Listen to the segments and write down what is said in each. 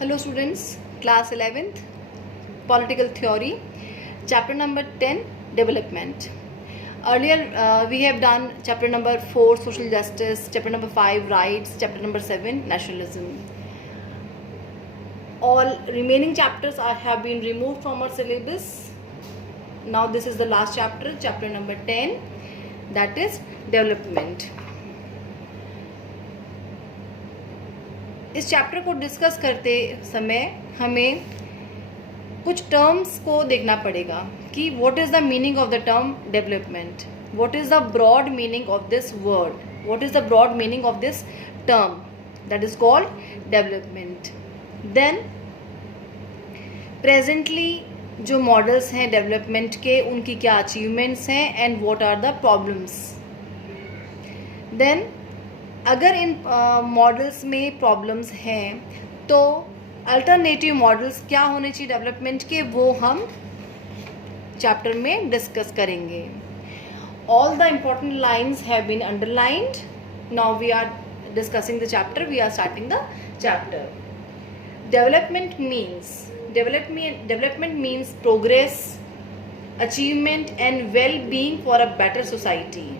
Hello students, class 11th, political theory, chapter number 10, development. Earlier we have done chapter number 4, social justice, chapter number 5, rights, chapter number 7, nationalism. All remaining chapters have been removed from our syllabus. Now this is the last chapter, chapter number 10, that is development. इस chapter को discuss करते समय हमें कुछ terms को देखना पड़ेगा कि what is the meaning of the term development, what is the broad meaning of this word, what is the broad meaning of this term that is called development. Then presently जो models हैं development के, उनकी क्या achievements हैं and what are the problems. Then अगर इन models में problems हैं तो अल्टरनेटिव मॉडल्स क्या होने चाहिए डेवलपमेंट के, वो हम चैप्टर में डिस्कस करेंगे. All the important lines have been underlined. Now we are discussing the chapter, we are starting the chapter. Development means progress, achievement and well being for a better society.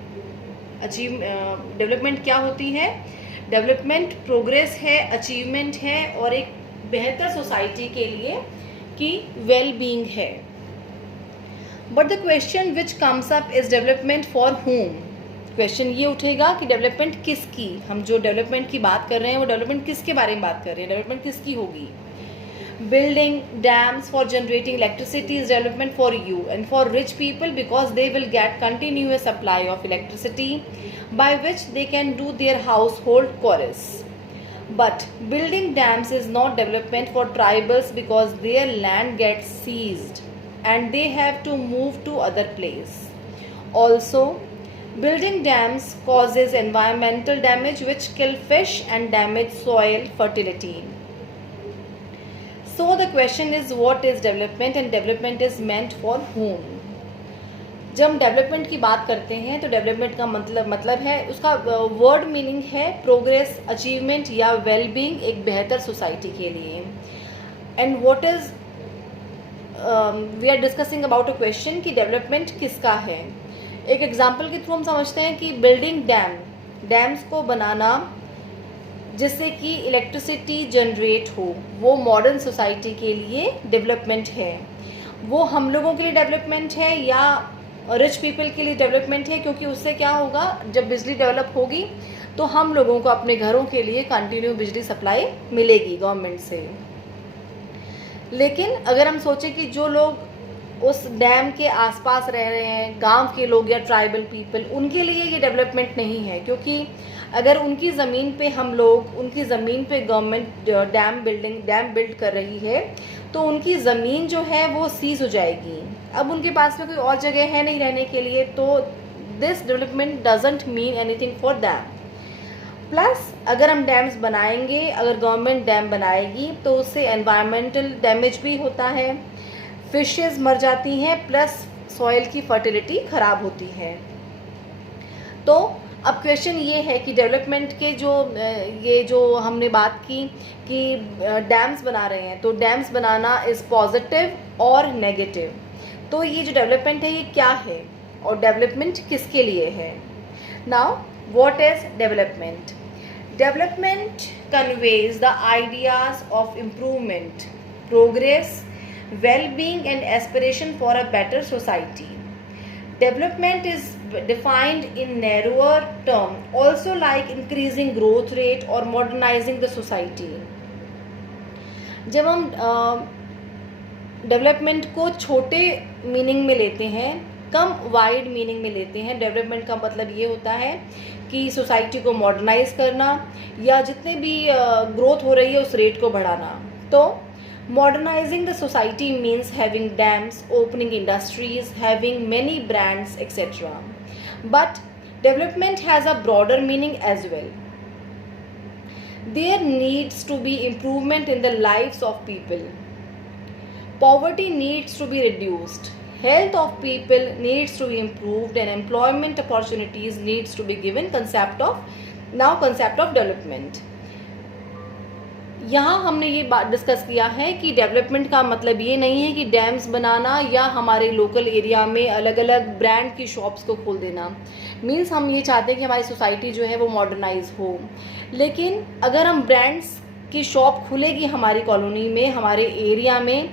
Development क्या होती है? Development progress है, achievement है और एक बेहतर society के लिए की वेल बीइंग है. But the question which comes up is development for whom. Question ये उठेगा कि डेवलपमेंट किसकी, हम जो डेवलपमेंट की बात कर रहे हैं वो डेवलपमेंट किसके बारे में बात कर रहे हैं, डेवलपमेंट किसकी होगी. Building dams for generating electricity is development for you and for rich people because they will get continuous supply of electricity by which they can do their household chores. But building dams is not development for tribals because their land gets seized and they have to move to other place. Also, building dams causes environmental damage which kill fish and damage soil fertility. So the question is what is development and development is meant for whom. जब हम development की बात करते हैं तो development का मतलब है, उसका वर्ड मीनिंग है प्रोग्रेस, अचीवमेंट या वेल बीइंग एक बेहतर सोसाइटी के लिए. And what is we are discussing about a question कि डेवलपमेंट किसका है. एक एग्जांपल के थ्रू हम समझते हैं कि बिल्डिंग डैम्स को बनाना जिससे कि इलेक्ट्रिसिटी जनरेट हो, वो मॉडर्न सोसाइटी के लिए डेवलपमेंट है. वो हम लोगों के लिए डेवलपमेंट है या रिच पीपल के लिए डेवलपमेंट है, क्योंकि उससे क्या होगा, जब बिजली डेवलप होगी तो हम लोगों को अपने घरों के लिए कंटिन्यू बिजली सप्लाई मिलेगी गवर्नमेंट से. लेकिन अगर हम सोचें कि जो लोग उस डैम के आसपास रह रहे हैं, गांव के लोग या ट्राइबल पीपल, उनके लिए ये डेवलपमेंट नहीं है, क्योंकि अगर उनकी ज़मीन पे हम लोग, उनकी ज़मीन पे गवर्नमेंट डैम बिल्ड कर रही है तो उनकी ज़मीन जो है वो सीज हो जाएगी. अब उनके पास में कोई और जगह है नहीं रहने के लिए, तो this development doesn't mean anything for them. Plus अगर हम डैम्स बनाएंगे, अगर गवर्नमेंट डैम बनाएगी तो उससे एनवायरमेंटल डैमेज भी होता है, फिशेस मर जाती हैं, प्लस सॉइल की फर्टिलिटी ख़राब होती है. तो अब क्वेश्चन ये है कि डेवलपमेंट के ये जो हमने बात की कि डैम्स बना रहे हैं, तो डैम्स बनाना इज़ पॉजिटिव और नेगेटिव. तो ये जो डेवलपमेंट है ये क्या है और डेवलपमेंट किसके लिए है. Now what is development. Development conveys the ideas of improvement, progress, well-being and aspiration for a better society. Development is defined in narrower term also like increasing growth rate or modernizing the society. जब हम development को छोटे meaning में लेते हैं, कम wide meaning में लेते हैं, डेवलपमेंट का मतलब ये होता है कि सोसाइटी को मॉडर्नाइज करना या जितने भी ग्रोथ हो रही है उस रेट को बढ़ाना. तो modernizing the society means having dams, opening industries, having many brands, etc. But development has a broader meaning as well. There needs to be improvement in the lives of people. Poverty needs to be reduced. Health of people needs to be improved and employment opportunities needs to be given. Concept of development. यहाँ हमने ये बात discuss किया है कि development का मतलब ये नहीं है कि डैम्स बनाना या हमारे लोकल एरिया में अलग अलग ब्रांड की शॉप्स को खोल देना। मीन्स हम ये चाहते हैं कि हमारी सोसाइटी जो है वो मॉडर्नाइज हो, लेकिन अगर हम ब्रांड्स की शॉप खुलेगी हमारी कॉलोनी में, हमारे एरिया में,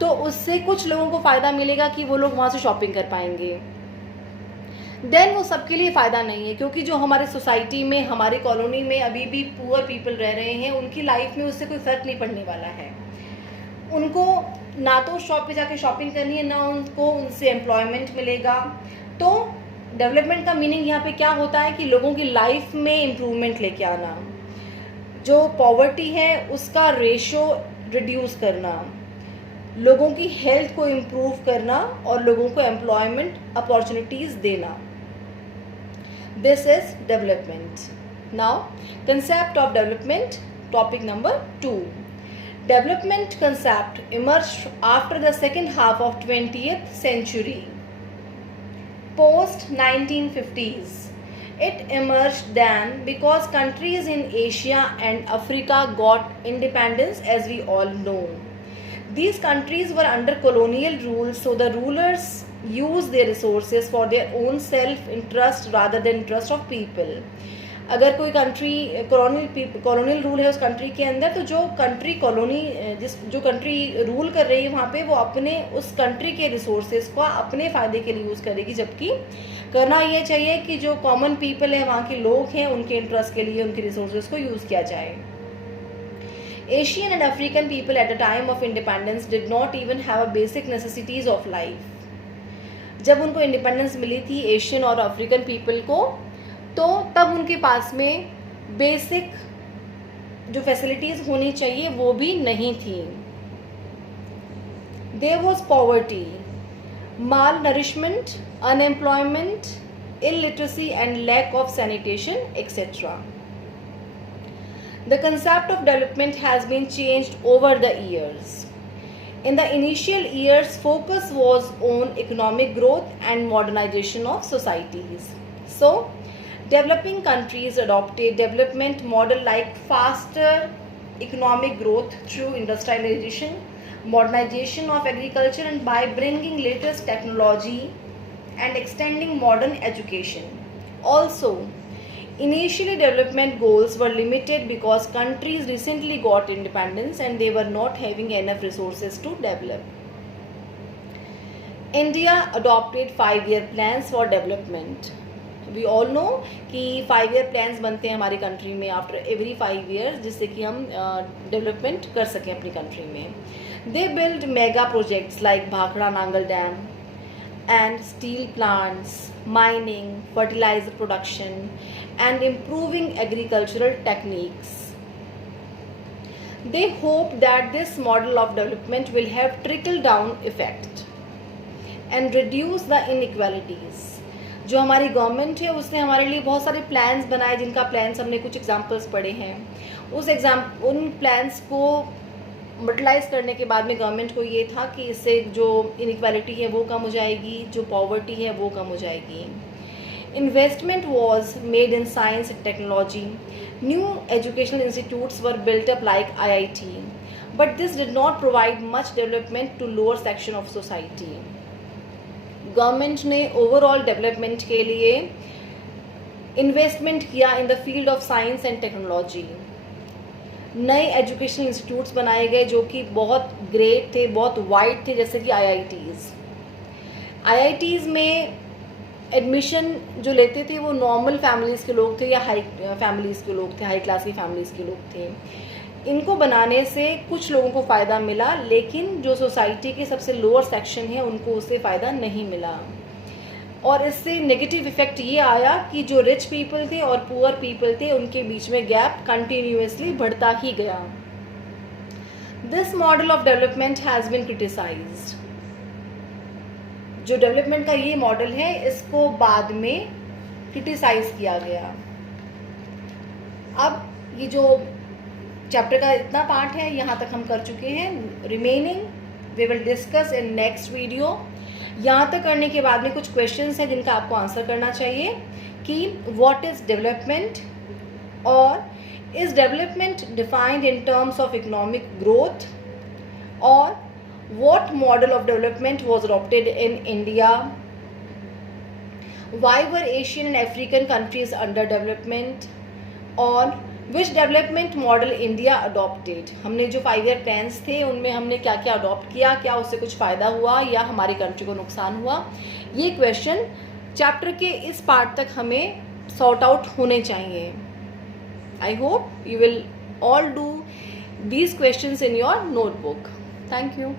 तो उससे कुछ लोगों को फ़ायदा मिलेगा कि वो लोग वहाँ से शॉपिंग कर पाएंगे। देन वो सबके लिए फ़ायदा नहीं है, क्योंकि जो हमारे सोसाइटी में, हमारी कॉलोनी में अभी भी पुअर पीपल रह रहे हैं, उनकी लाइफ में उससे कोई फ़र्क नहीं पड़ने वाला है। उनको ना तो शॉप पे जाके शॉपिंग करनी है, ना उनको उनसे एम्प्लॉयमेंट मिलेगा। तो डेवलपमेंट का मीनिंग यहाँ पे क्या होता है कि लोगों की लाइफ में इम्प्रूवमेंट लेके आना, जो पॉवर्टी है उसका रेशो रिड्यूस करना, लोगों की हेल्थ को इम्प्रूव करना और लोगों को एम्प्लॉयमेंट अपॉर्चुनिटीज़ देना। This is development. Now, concept of development, topic number 2. Development concept emerged after the second half of 20th century, post 1950s. It emerged then because countries in Asia and Africa got independence, as we all know. These countries were under colonial rule, so the rulers use their resources for their own self interest rather than interest of people. अगर कोई country colonial rule है उस country के अंदर, तो जो country colony जो country rule कर रही है वहाँ पे, वो अपने उस कंट्री के रिसोर्सेज को अपने फ़ायदे के लिए यूज़ करेगी, जबकि करना ये चाहिए कि जो कॉमन पीपल है, वहाँ के लोग हैं, उनके इंटरेस्ट के लिए उनके रिसोर्सेज को यूज़ किया जाए। Asian and African people at the time of independence did not even have a basic necessities of life. जब उनको इंडिपेंडेंस मिली थी एशियन और अफ्रीकन पीपल को, तो तब उनके पास में बेसिक जो फैसिलिटीज़ होनी चाहिए वो भी नहीं थी। There was poverty, malnourishment, unemployment, illiteracy and lack of sanitation etcetera. The concept of development has been changed over the years. In the initial years, focus was on economic growth and modernization of societies. So, developing countries adopted development model like faster economic growth through industrialization, modernization of agriculture, and by bringing latest technology and extending modern education. Also, initially, development goals were limited because countries recently got independence and they were not having enough resources to develop. India adopted 5-year plans for development. We all know कि 5-year plans बनते हैं हमारी country में after every 5 years, जिससे कि हम development कर सकें अपनी कंट्री में। They built mega projects like Bhakra Nangal dam and steel plants, mining, fertilizer production, and improving agricultural techniques. They hope that this model of development will have trickle-down effect and reduce the inequalities. जो हमारी government है उसने हमारे लिए बहुत सारे plans बनाए, जिनका प्लान्स हमने कुछ एग्जाम्पल्स पढ़े हैं। उन प्लान्स को मॉडलाइज करने के बाद में गवर्नमेंट को ये था कि इससे जो इनइक्वालिटी है वो कम हो जाएगी, जो पॉवर्टी है वो कम हो जाएगी। Investment was made in science and technology, new educational institutes were built up like IIT, but this did not provide much development to lower section of society. Government ने ओवरऑल डेवलपमेंट के लिए investment किया in the field of science and technology. नए educational institutes बनाए गए जो कि बहुत ग्रेट थे, बहुत वाइड थे, जैसे कि IITs में एडमिशन जो लेते थे वो नॉर्मल फैमिलीज़ के लोग थे या हाई फैमिलीज़ के लोग थे, हाई क्लास की फैमिलीज़ के लोग थे। इनको बनाने से कुछ लोगों को फ़ायदा मिला, लेकिन जो सोसाइटी के सबसे लोअर सेक्शन है उनको उससे फ़ायदा नहीं मिला। और इससे नेगेटिव इफेक्ट ये आया कि जो रिच पीपल थे और पुअर पीपल थे उनके बीच में गैप कंटिन्यूअसली बढ़ता ही गया। This model of development has been criticised. जो डेवलपमेंट का ये मॉडल है इसको बाद में क्रिटिसाइज किया गया। अब ये जो चैप्टर का इतना पार्ट है यहाँ तक हम कर चुके हैं। Remaining we will discuss in next video. यहाँ तक करने के बाद में कुछ क्वेश्चंस हैं जिनका आपको आंसर करना चाहिए कि व्हाट इज़ डेवलपमेंट, और Is development defined in terms of economic growth, or what model of development was adopted in India? Why were Asian and African countries under development? और which development model India adopted? हमने जो 5-year plans थे उनमें हमने क्या क्या adopt किया, क्या उससे कुछ फ़ायदा हुआ या हमारी कंट्री को नुकसान हुआ? ये क्वेश्चन चैप्टर के इस पार्ट तक हमें सॉर्ट आउट होने चाहिए. I hope you will all do these questions in your notebook. Thank you.